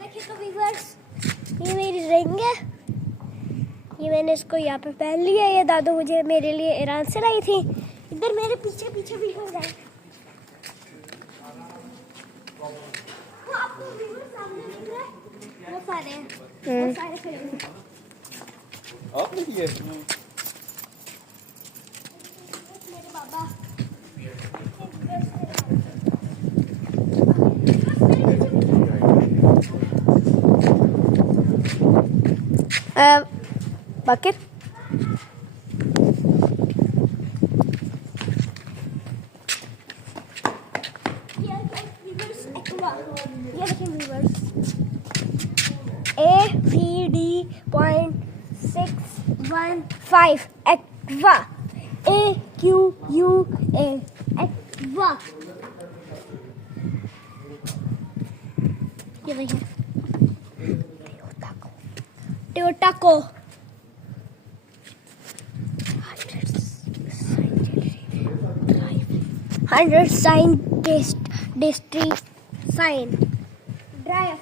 देखिए तो व्यूअर्स, ये मेरी रिंग है। ये मैंने इसको यहाँ पे पहन लिया। ये दादू मुझे मेरे लिए ईरान से लाई थी। इधर मेरे पीछे पीछे भी हो जाए। आपको व्यूअर्स सामने दिख रहा है? वो सारे हैं, वो सारे खड़े हैं। आप देखिए मेरे बाबा bucket. AVD.615 Aqua. AQUA Aqua. ये देखिए टोयोटा को 100 sign district sign drive